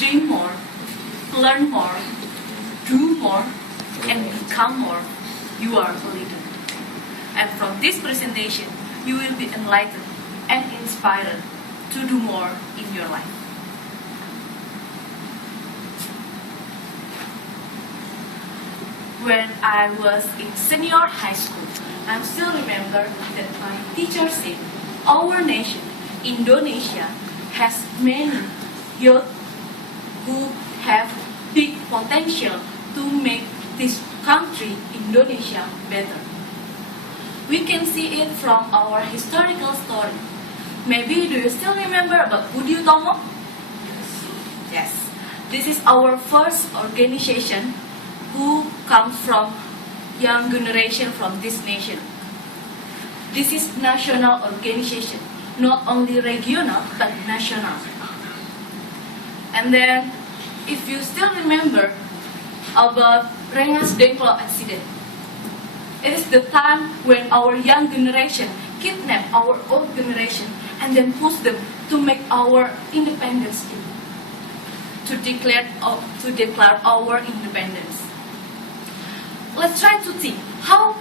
dream more, learn more, do more, and become more, you are a leader. And from this presentation, you will be enlightened and inspired to do more in your life. When I was in senior high school, I still remember that my teacher said, our nation, Indonesia, has many youth who have big potential to make this country, Indonesia, better. We can see it from our historical story. Maybe do you still remember about Budi Utomo? Yes. This is our first organization who comes from young generation from this nation. This is national organization, not only regional but national. And then, if you still remember about Rengas Dengklok accident, it is the time when our young generation kidnapped our old generation and then pushed them to make our independence day, to declare our independence. Let's try to think how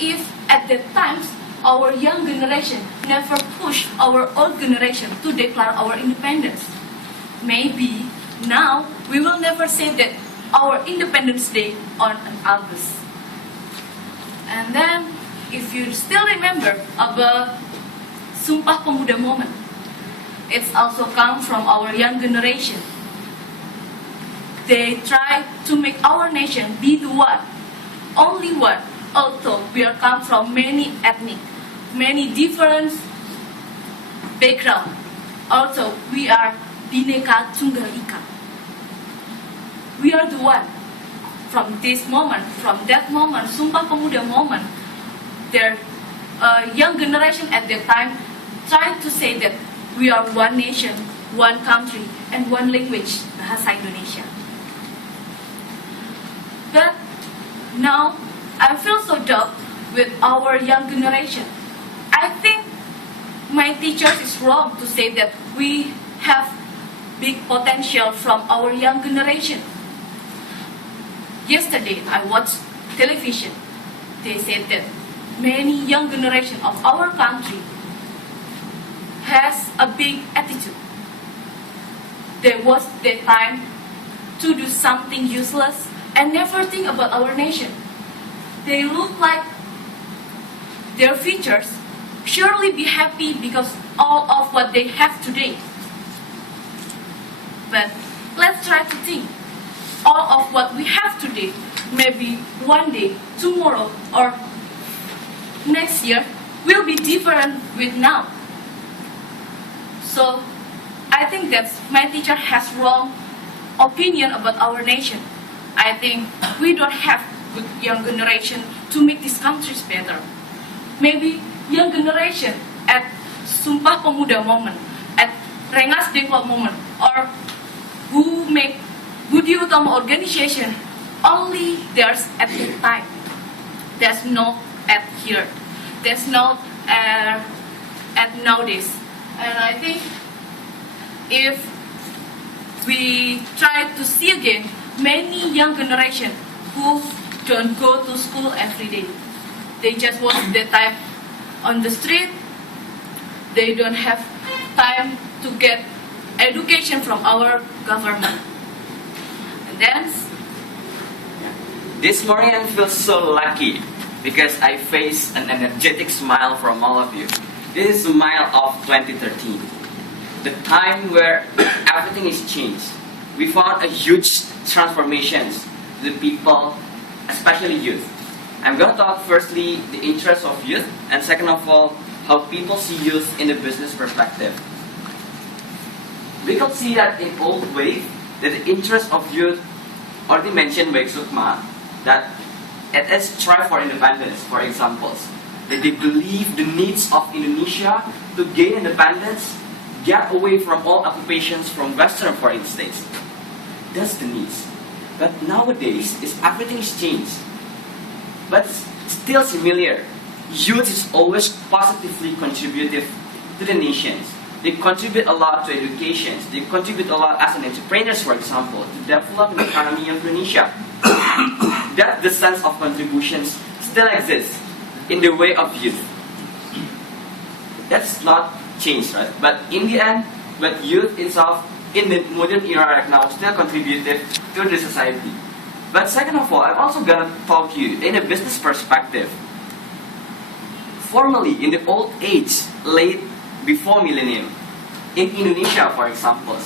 if at that times our young generation never pushed our old generation to declare our independence. Maybe now we will never say that our Independence Day on August. And then if you still remember about Sumpah Pemuda moment, it's also come from our young generation. They try to make our nation be the one, only one, although we are come from many ethnic, many different background. Also, we are Bhinneka Tunggal Ika. We are the one. From this moment, from that moment, Sumpah Pemuda moment, their young generation at that time tried to say that we are one nation, one country, and one language, Bahasa Indonesia. But now, I feel so down with our young generation. I think my teachers is wrong to say that we have big potential from our young generation. Yesterday, I watched television. They said that many young generation of our country has a big attitude. They waste their time to do something useless and never think about our nation. They look like their futures surely be happy because all of what they have today. But let's try to think. All of what we have today, maybe one day, tomorrow, or next year, will be different with now. So, I think that my teacher has wrong opinion about our nation. I think we don't have good young generation to make these countries better. Maybe young generation at Sumpah Pemuda moment, at Rengas Dengklok moment, or who make Budi Utomo organization, only there's at the time. There's no at here. There's no at nowadays. And I think if we try to see again, many young generation who don't go to school every day. They just waste their time on the street. They don't have time to get education from our government. And then this morning I feel so lucky because I face an energetic smile from all of you. This is the smile of 2013, the time where everything is changed. We found a huge transformations to the people, especially youth. I'm going to talk firstly the interest of youth, and second of all, how people see youth in the business perspective. We could see that in old way, that the interest of youth, already mentioned by Sukma, that it is strive for independence, for examples. That they believe the needs of Indonesia to gain independence, get away from all occupations from Western, for instance. That's the needs. But nowadays, everything is changed. But still similar. Youth is always positively contributive to the nations. They contribute a lot to education. They contribute a lot as an entrepreneurs, for example, to develop the economy of Indonesia. That the sense of contributions still exists in the way of youth. That's not changed, right? But in the end, but youth itself in the modern era right now still contributed to the society. But second of all, I'm also gonna talk to you in a business perspective. Formerly, in the old age, late before millennium, in Indonesia, for example,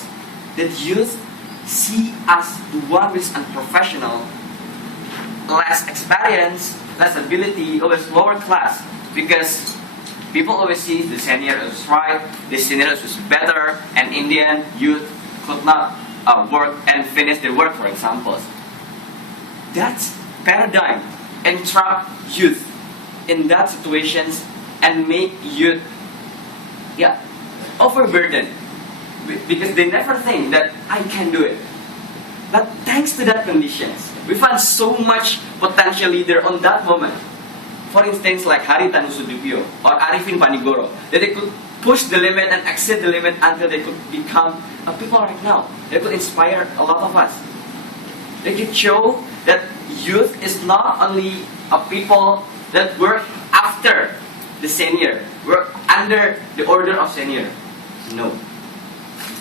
the youth see us the one who is unprofessional, less experience, less ability, always lower class, because people always see the senior is right, the senior is better, and Indian youth could not work and finish their work, for example. That paradigm entrap youth in that situations and make youth overburdened because they never think that I can do it. But thanks to that conditions, we find so much potential leader on that moment. For instance, like Hari Tanu Sudibyo or Arifin Panigoro, that they could push the limit and exceed the limit until they could become a people right now. They could inspire a lot of us. They could show that youth is not only a people that work after the senior, work under the order of senior. No.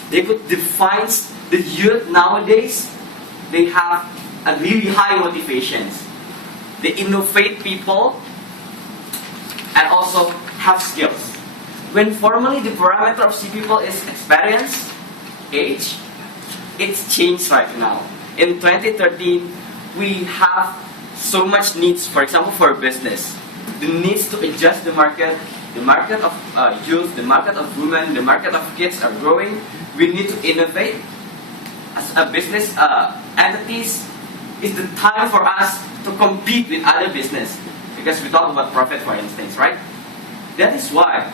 They could define the youth nowadays. They have a really high motivations. They innovate people and also have skills. When formally the parameter of C people is experience, age, it's changed right now. In 2013, we have so much needs, for example, for business. The needs to adjust the market of youth, the market of women, the market of kids are growing. We need to innovate. As a business entities, it's the time for us to compete with other business. Because we talk about profit, for instance, right? That is why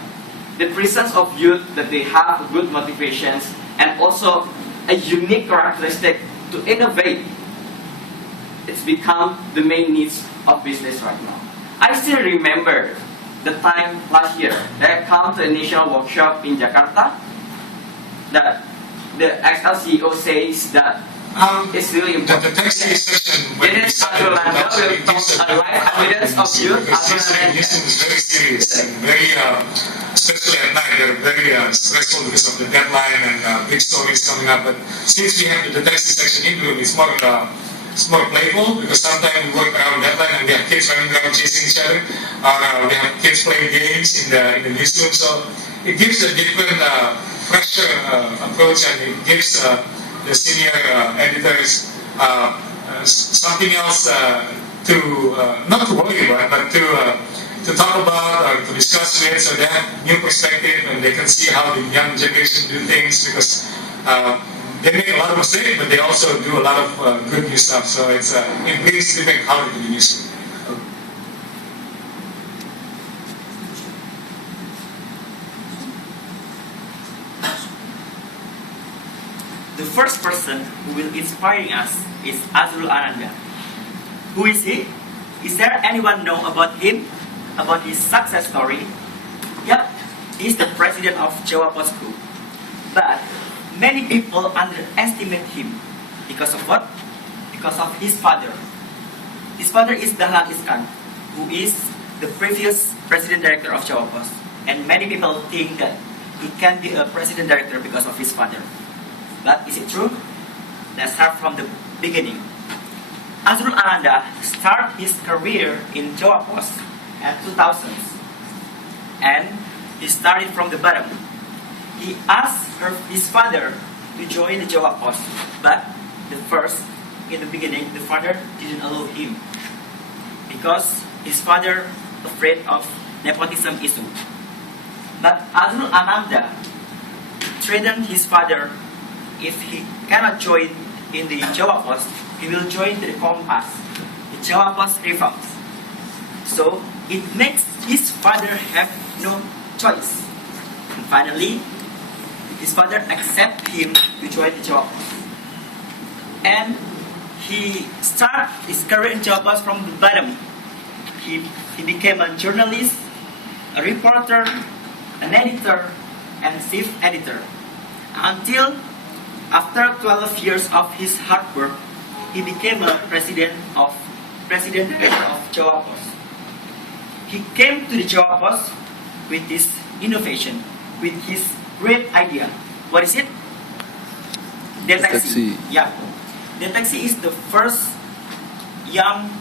the presence of youth, that they have good motivations and also a unique characteristic to innovate, it's become the main needs of business right now. I still remember the time last year that I come to a national workshop in Jakarta that the XL CEO says that it's really important. The taxi session when It we is started Azul Anda will talk a live evidence of youth. because Azul this Anda. is very serious and very, especially at night, they're very stressful because of the deadline and big stories coming up. But since we have the taxi section in Bloom, it's more playful because sometimes we work around deadline and we have kids running around chasing each other, or we have kids playing games in the newsroom. So it gives a different, fresher approach, and it gives the senior editors something else to not to worry about, but to talk about or to discuss with, so they have new perspective and they can see how the young generation do things, because they make a lot of mistakes, but they also do a lot of good new stuff. So it brings different color to the newsroom. The first person who will inspire us is Azrul Ananda. Who is he? Is there anyone know about him? About his success story? Yep, he's the president of Jawa Post Group. But many people underestimate him. Because of what? Because of his father. His father is Dahlan Iskan, who is the previous president director of Jawa Post. And many people think that he can be a president director because of his father. But is it true? Let's start from the beginning. Azrul Ananda started his career in Jawa Post at 2000s. And he started from the bottom. He asked his father to join the Jawa Post. But in the beginning, the father didn't allow him. Because his father afraid of nepotism issue. But Azrul Ananda threatened his father, if he cannot join in the Jawa Post, he will join the Kompas, the Jawa Post reforms. So it makes his father have no choice. And finally, his father accept him to join the Jawa Post. And he started his career in Jawa Post from the bottom. He became a journalist, a reporter, an editor, and fifth editor. Until after 12 years of his hard work, he became a president director of Jawa Post. He came to the Jawa Post with this innovation, with his great idea. What is it? Deteksi. Yeah. Deteksi is the first young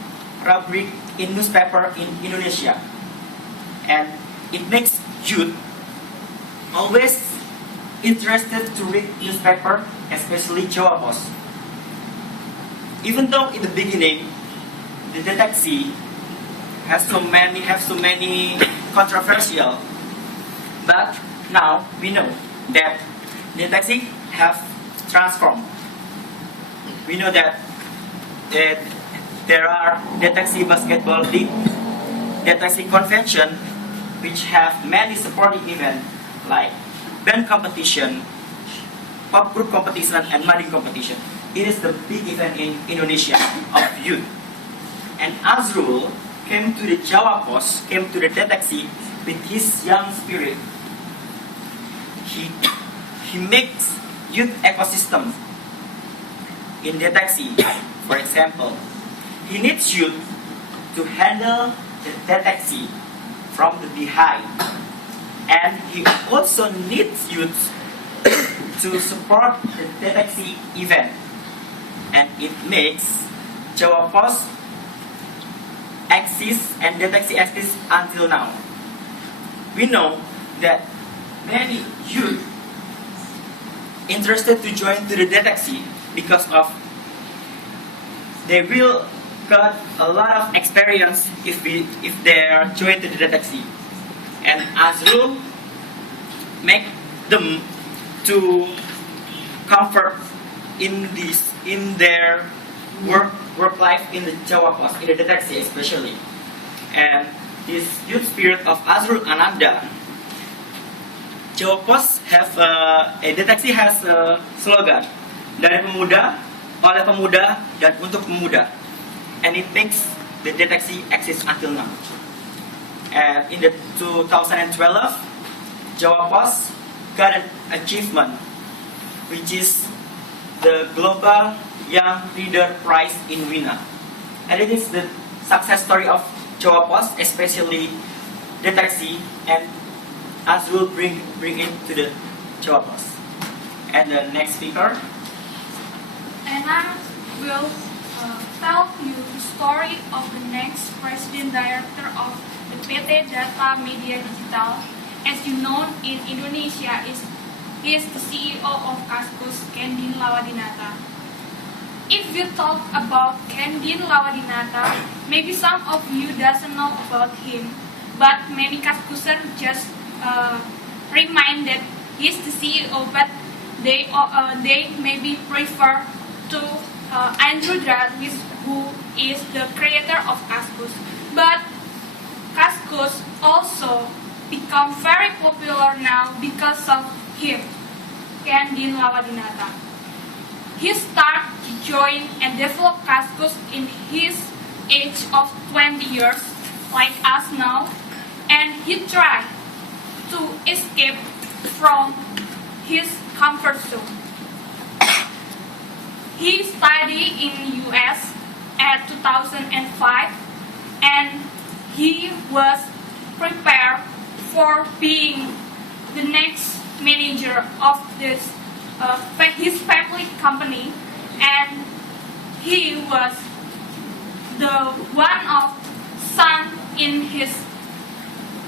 rubric in newspaper in Indonesia. And it makes youth always interested to read newspaper, especially Jawa Post. Even though in the beginning, the Deteksi have so many controversial, but now we know that Deteksi have transformed. We know that there are Deteksi Basketball League, Deteksi Convention, which have many supporting events like band competition, pop group competition, and modeling competition. It is the big event in Indonesia of youth. And Azrul came to the Jawa Post, came to the Deteksi with his young spirit. He makes youth ecosystem in Deteksi. For example, he needs youth to handle the Deteksi from the behind, and he also needs youth to support the Deteksi event, and it makes Jawa Post exist and Deteksi exists until now. We know that many youth interested to join to the Deteksi because of they will got a lot of experience if they are joined to the Deteksi, and Azrul make them to comfort in their work life in the Jawa Post, in the Deteksi especially. And this youth spirit of Azrul Ananda, Jawa Post have Deteksi has a slogan, dari pemuda, oleh pemuda, dan untuk pemuda. And it makes the Deteksi exist until now. And in the 2012, Jawa Post got an achievement, which is the Global Young Leader Prize in Wina. And it is the success story of Jawa Post, especially Deteksi, and Azrul bring it to the Jawa Post. And the next speaker. And I will tell you the story of the next president director of the PT Data Media Digital. As you know, in Indonesia, he is the CEO of Kaskus, Kendin Lawadinata. If you talk about Kendin Lawadinata, maybe some of you doesn't know about him, but many Kaskusers just remind that he's the CEO, but they maybe prefer to Andrew Dravis, who is the creator of Kaskus. But Kaskus also become very popular now because of him, Kendin Lawadinata. He started to join and develop Kaskus in his age of 20 years, like us now, and he tried to escape from his comfort zone. He studied in US at 2005, and he was prepared for being the next manager of his family company, and he was the one of son in his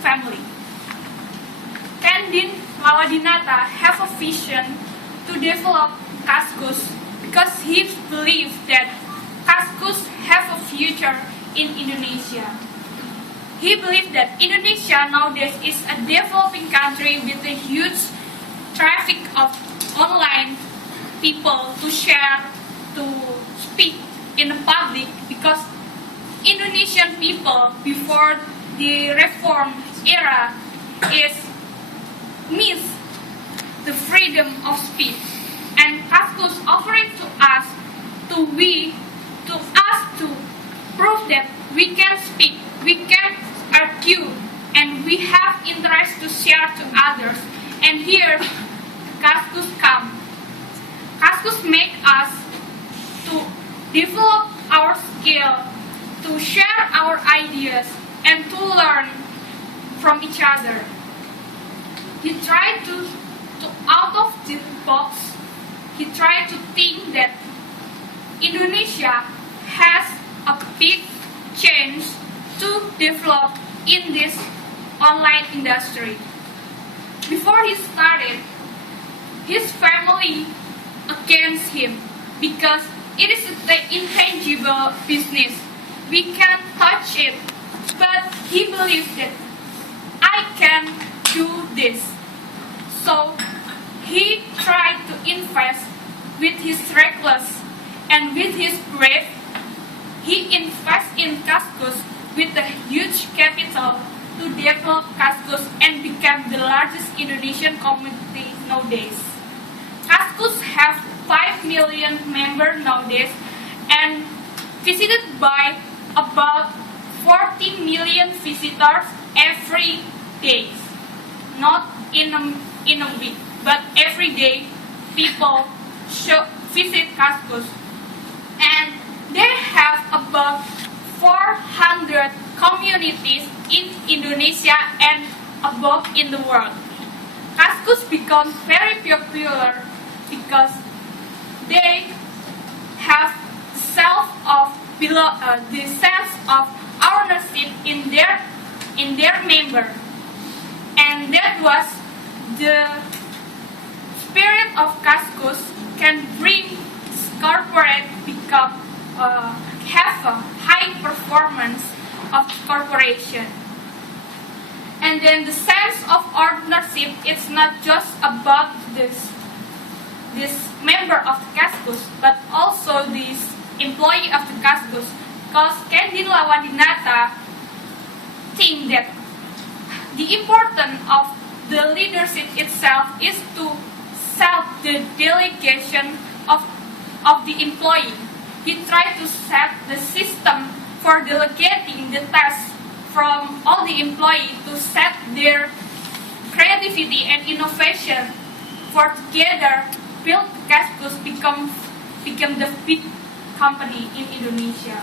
family. Kendin Lawadinata have a vision to develop Kaskus because he believes that Kaskus have a future in Indonesia. He believes that Indonesia nowadays is a developing country with a huge traffic of online people to share, to speak in the public, because Indonesian people before the reform era miss the freedom of speech, and Kaskus offering to us to prove that we can speak, we can argue, and we have interest to share to others. And here, Kaskus come. Kaskus make us to develop our skill, to share our ideas, and to learn from each other. He tried to out of the box. He tried to think that Indonesia has a big change to develop in this online industry. Before he started, his family against him because it is the intangible business. We can't touch it, but he believes that I can do this. So he tried to invest with his reckless and with his brave. He invests in Kaskus with a huge capital to develop Kaskus and become the largest Indonesian community nowadays. Kaskus have 5 million members nowadays and visited by about 40 million visitors every day. Not in a week, but every day people visit Kaskus. And they have about 400 communities in Indonesia and above in the world. Kaskus become very popular because they have the sense of ownership in their member, and that was the spirit of Kaskus can bring corporate become have a high performance of corporation. And then the sense of ownership is not just about this member of the Kaskus, but also this employee of the Kaskus. Because Candin Lawandinata think that the importance of the leadership itself is to set the delegation of the employee. He tried to set the system for delegating the tasks from all the employees to set their creativity and innovation for together build Kaskus become the big company in Indonesia.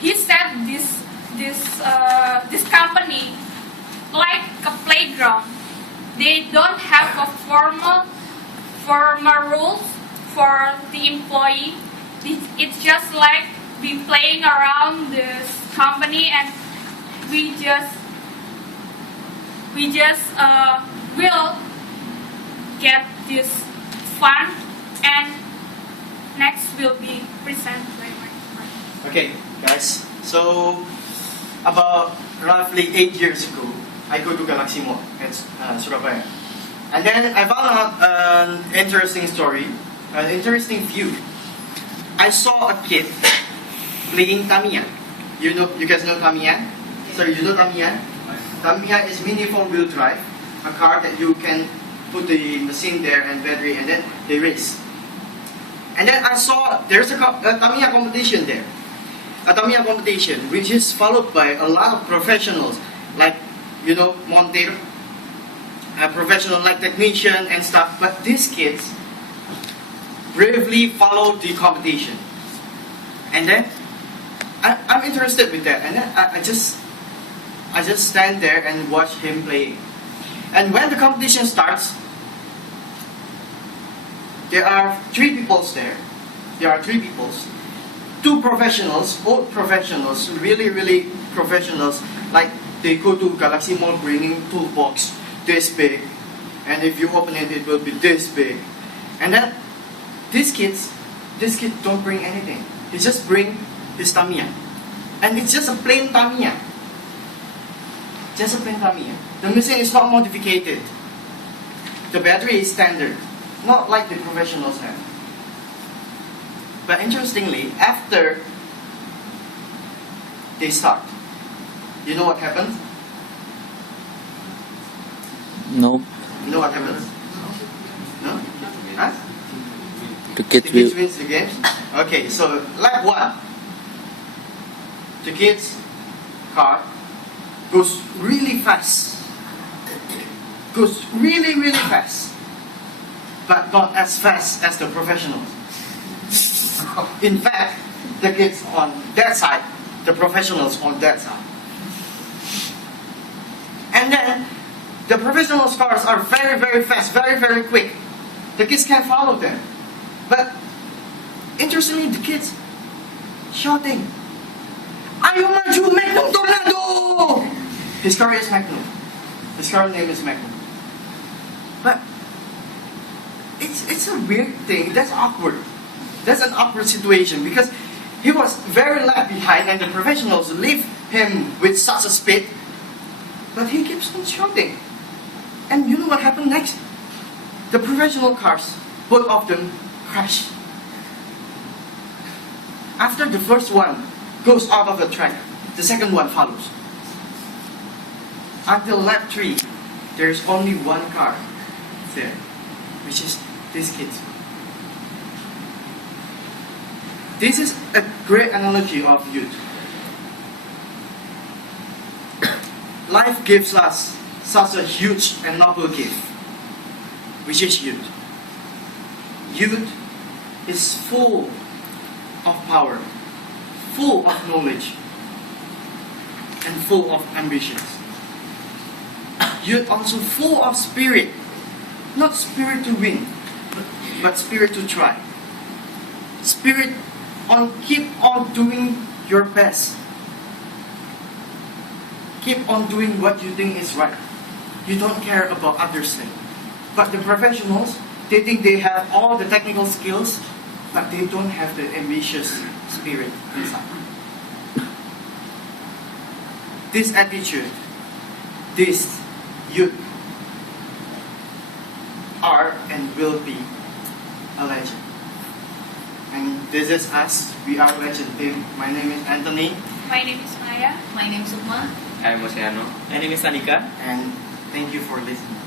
He said this company like a playground. They don't have a formal rules for the employee. It's just like we playing around this company, and we just will get this fun, and next will be presented by my friend. Okay, guys. So, about roughly 8 years ago, I go to Galaxy Mall at Surabaya. And then I found out an interesting story, an interesting view. I saw a kid playing Tamiya. You guys know Tamiya? So you know Tamiya? Tamiya is mini 4-wheel drive, a car that you can put the machine there and battery, and then they race. And then I saw there's a Tamiya competition there. A Tamiya competition which is followed by a lot of professionals like, Monter, a professional like technician and stuff. But these kids bravely followed the competition. And then I'm interested with that. And then I just stand there and watch him playing. And when the competition starts, there are 3 people there. There are 3 people. 2 professionals, both professionals, really professionals. Like they go to Galaxy Mall bringing toolbox this big, and if you open it, it will be this big. And then these kids don't bring anything. He just bring his Tamiya, and it's just a plain Tamiya. Just a plain Tamiya. The machine is not modified. The battery is standard, not like the professionals have. But interestingly, after they start, you know what happens? No, You know what happens? No? Huh? the kids The kids will. wins the games? Okay, so lap 1. The kids' car goes really fast. goes really, really fast, but not as fast as the professionals. In fact, the kids on that side, the professionals on that side. And then, the professional cars are very, very fast, very, very quick. The kids can't follow them. But, interestingly, the kids shouting, "Ayaw maju, Magnum Tornado!" His car is Magnum. His car name is Magnum. But, it's a weird thing. That's awkward. That's an awkward situation because he was very left behind and the professionals leave him with such a speed. But he keeps on shouting. And you know what happened next? The professional cars, both of them, crash. After the first one goes out of the track, the second one follows. Until lap 3, there's only one car there, which is this kid. This is a great analogy of youth. Life gives us such a huge and noble gift, which is youth. Youth is full of power, full of knowledge, and full of ambitions. Youth also full of spirit, not spirit to win, but spirit to try. Spirit on keep on doing your best. Keep on doing what you think is right. You don't care about others' thing. But the professionals, they think they have all the technical skills, but they don't have the ambitious spirit inside. This attitude, this youth are and will be a legend. And this is us. We are Legend Team. My name is Anthony. My name is Maya. My name is Sukma. I'm Oceano. My name is Anika. And thank you for listening.